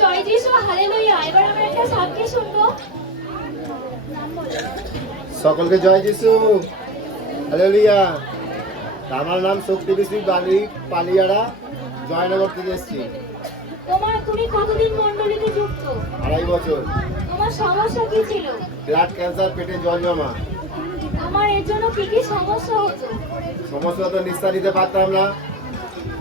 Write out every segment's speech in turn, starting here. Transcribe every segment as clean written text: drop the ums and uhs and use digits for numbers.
জয় যিশু, হালেলুয়া। এবার আমরা একটা সাক্ষী শুনবো। সকলকে জয় যিশু, হালেলুয়া। আমার নাম শক্তি বিশি, বাড়ি পালিয়াড়া, জয়নগর থেকে এসেছি। তুমি কতদিন মণ্ডলীতে যুক্ত? 2.5 বছর। তোমার সমস্যা কি ছিল? ব্লাড ক্যান্সার, পেটে জল জমা। তোমার এর জন্য কি কি সমস্যা হতো? সমস্যা তো নিঃশ্বাস নিতে পারতাম না,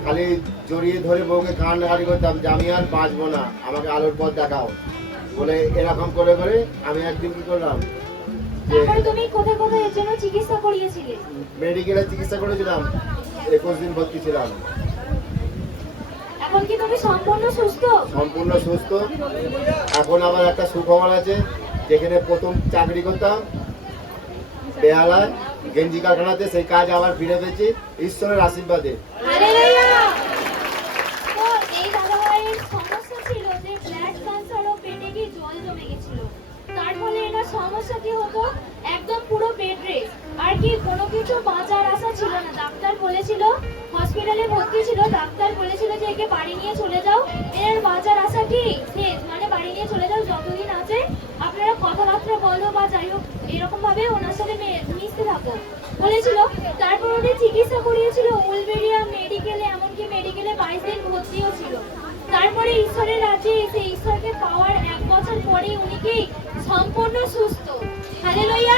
খালি জড়িয়ে ধরে বউকে কান্নাকাটি করতাম যে আমি আর বাঁচবো না, আমাকে আলোর পথ দেখাও বলে। এরকম করে করে আমি একদিন কি করলাম, তারপরে তুমি কোথায় কোথায় এর জন্য চিকিৎসা করিয়েছিলে? মেডিকেলে চিকিৎসা করেছিলাম, 21 দিন ভর্তি ছিলাম। এখন কি তুমি সম্পূর্ণ সুস্থ? সম্পূর্ণ সুস্থ। এখন আবার একটা সুখবর আছে, যেখানে প্রথম চাকরি করতাম বেহালায় গেঞ্জি কারখানাতে, সেই কাজ আবার ফিরে পেয়েছি ঈশ্বরের আশীর্বাদে। হালেলুয়া। তো এই দাদাভাইয়ের সমস্যা ছিল যে ব্লাড ক্যান্সার ও পেটে গিয়ে জল জমে গেছিল। তার ফলে এনার সমস্যা কি হতো, একদম পুরো বেড রেস্ট, আর কি কোনো কিছু বাঁচার আশা ছিল না। ডাক্তার বলেছিল, হসপিটালে ভর্তি ছিল, ডাক্তার বলেছিল যে একে বাড়ি নিয়ে চলে যাও, এর বাঁচার আশা কি শেষ, মানে বাড়ি নিয়ে চলে যাও, যতদিন আছে আপনারা কথাবার্তা বলো বা যাই হোক এরকম ভাবে ওনার সাথে মিশতে থাকো বলেছিল। তারপর উনি চিকিৎসা করিয়েছিল উলবেড়িয়া মেডিকেলে, এমনকি মেডিকেলে 22 দিন ভর্তিও ছিল। তারপরে ঈশ্বরের রাজ্যে এসে ঈশ্বরকে পাওয়ার 1 বছর পরে উনি কি সম্পূর্ণ সুস্থ। হালেলুয়া।